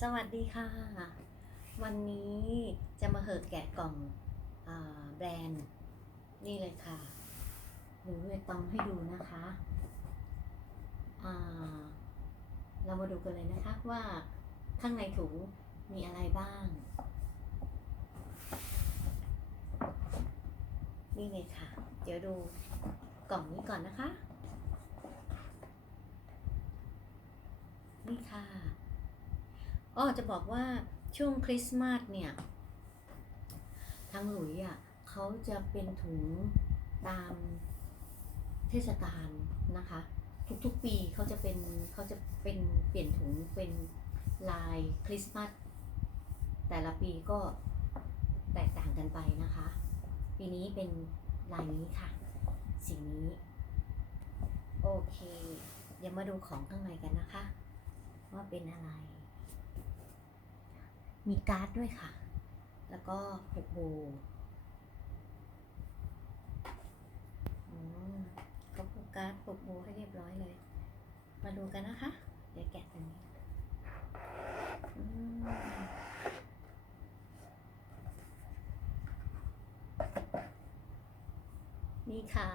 สวัสดีค่ะ วันนี้จะมาแกะกล่องแบรนด์นี่เลยค่ะหรือเวตองให้ดูนะคะเรามาดูกันเลยนะคะว่าข้างในถุงมีอะไรบ้างนี่เลยค่ะเดี๋ยวดูกล่องนี้ก่อนนะคะนี่ค่ะจะบอกว่าช่วงคริสต์มาสเนี่ยทางหลุยเขาจะเป็นถุงตามเทศกาลนะคะทุกๆปีเขาจะเป็นเปลี่ยนถุงเป็นลายคริสต์มาสแต่ละปีก็แตกต่างกันไปนะคะปีนี้เป็นลายนี้ค่ะสีนี้โอเคเดี๋ยวมาดูของข้างในกันนะคะว่าเป็นอะไรมีการ์ดด้วยค่ะแล้วก็ผูกโบเขาผูกการ์ดผูกโบให้เรียบร้อยเลยมาดูกันนะคะเดี๋ยวแกะตรงนี้นี่ค่ะ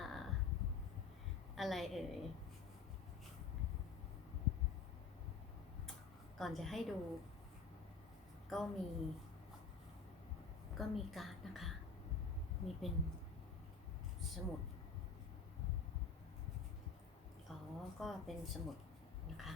อะไรเอ่ยก่อนจะให้ดูก็มีการ์ดนะคะมีเป็นสมุดก็เป็นสมุดนะคะ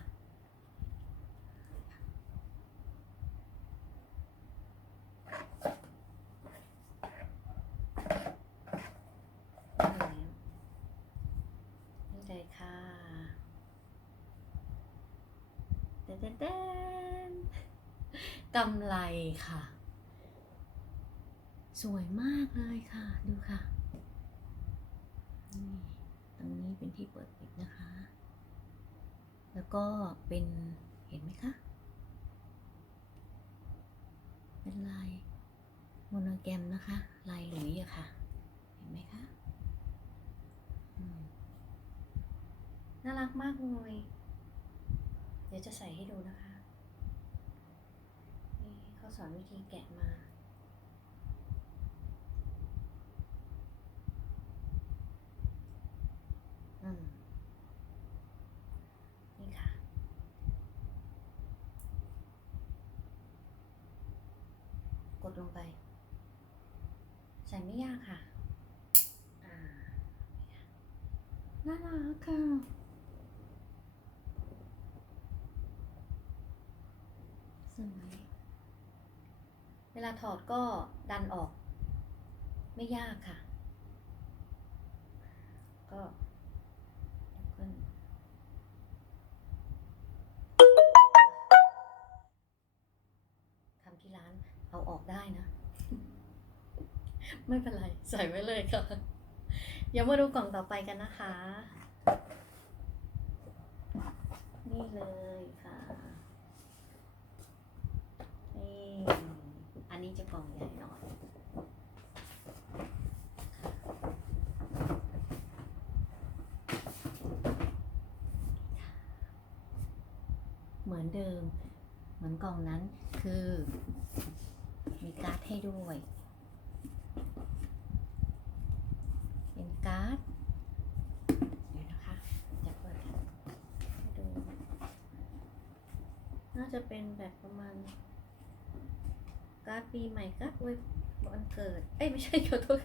นี่เลยค่ะเต้นกำไรค่ะสวยมากเลยค่ะดูค่ะนี่ตรงนี้เป็นที่เปิดปิดนะคะแล้วก็เป็นเห็นไหมคะเป็นลายโมโนแกรมนะคะลายหลุยอะค่ะเห็นไหมคะน่ารักมากเลยเดี๋ยวจะใส่ให้ดูนะคะนี่เขาสอนวิธีแกะมานี่ค่ะกดลงไปใส่ไม่ยากค่ะน่ารักค่ะสวยเวลาถอดก็ดันออกไม่ยากค่ะก็ทำที่ร้านเอาออกได้นะไม่เป็นไรใส่ไว้เลยค่ะเดี๋ยวมาดูกล่องต่อไปกันนะคะนี่เลยค่ะนี่อันนี้จะกล่องใหญ่หน่อยเหมือนเดิมเหมือนกล่องนั้นคือมีการ์ดให้ด้วยเป็นการ์ดเดี๋ยวนะคะจะเปิดให้ดูน่าจะเป็นแบบประมาณการ์ดปีใหม่การ์ดอวยวันเกิดไม่ใช่ขอโทษ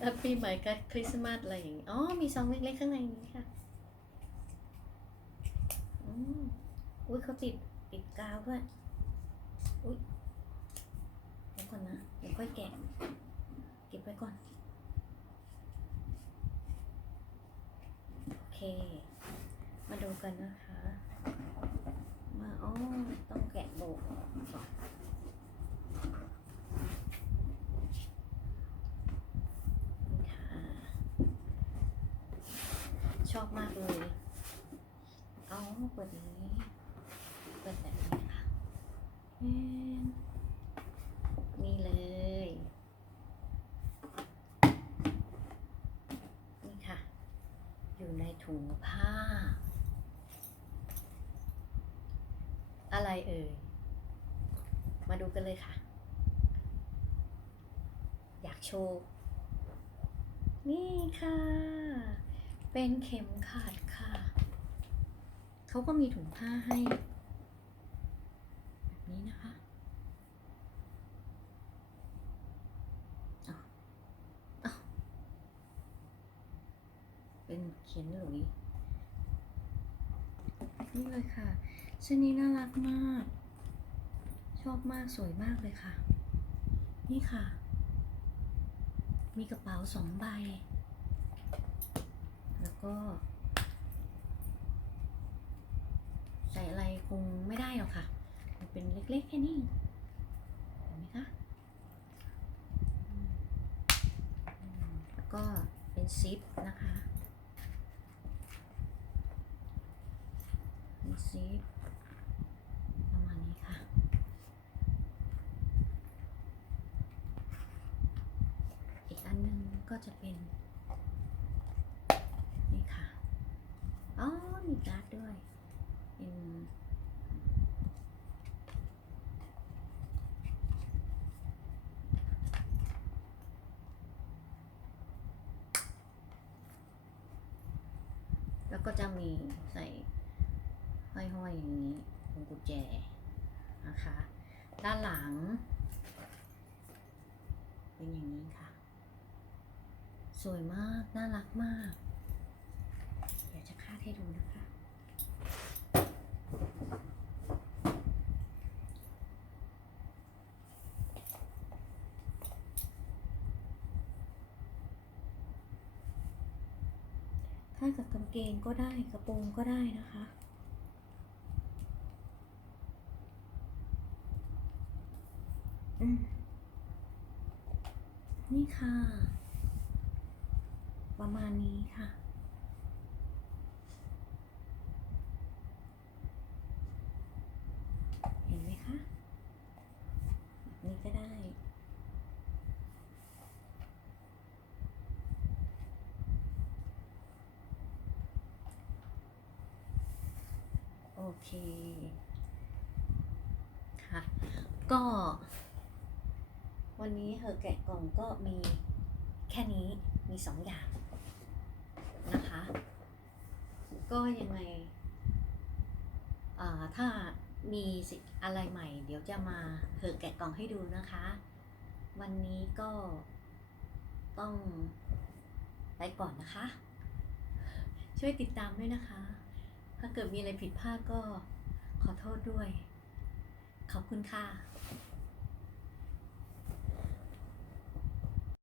การ์ดปีใหม่การ์ดคริสต์มาสอะไรอย่างนี้มีซองเล็กๆข้างในนี้ค่ะอุ้ยเขาติดกาวด้วยอุ้ยเดี๋ยวก่อนนะเดี๋ยวค่อยแกะเก็บไว้ก่อนโอเคมาดูกันนะคะต้องแกะโบกก่อนชอบมากเลยเปิดอย่างนี้เปิดแบบนี้ค่ะนี่เลยนี่ค่ะอยู่ในถุงผ้าอะไรเอ่ย มาดูกันเลยค่ะ อยากโชว์ นี่ค่ะ เป็นเข็มขัดค่ะ เขาก็มีถุงผ้าให้แบบนี้นะคะเป็นเขียนหลุยนี่เลยค่ะเส้นนี้น่ารักมาก ชอบมากสวยมากเลยค่ะ นี่ค่ะ มีกระเป๋า2 ใบ แล้วก็ใส่อะไรคงไม่ได้หรอกค่ะ มันเป็นเล็กๆแค่นี้ เห็นไหมคะแล้วก็เป็นซิปนะคะเป็นซิปประมาณนี้ค่ะ อีกอันนึงก็จะเป็นนี่ค่ะ อ๋อ มีการ์ดด้วยเป็นแล้วก็จะมีใส่ห้อยๆอย่างนี้พวงกุญแจนะคะ ด้านหลังเป็นอย่างนี้ค่ะ สวยมาก น่ารักมาก เดี๋ยวจะคาดให้ดูนะคะ คาดกับกางเกงก็ได้ กระโปรงก็ได้นะคะ นี่ค่ะ ประมาณนี้ค่ะ เห็นไหมคะแบบนี้ก็ได้ โอเค ค่ะ ก็วันนี้แกะกล่องก็มีแค่นี้ มี2 อย่างนะคะ ก็ยังไงถ้ามีอะไรใหม่เดี๋ยวจะมาแกะกล่องให้ดูนะคะ วันนี้ก็ต้องไปก่อนนะคะ ช่วยติดตามด้วยนะคะ ถ้าเกิดมีอะไรผิดพลาดก็ขอโทษด้วย ขอบคุณค่ะ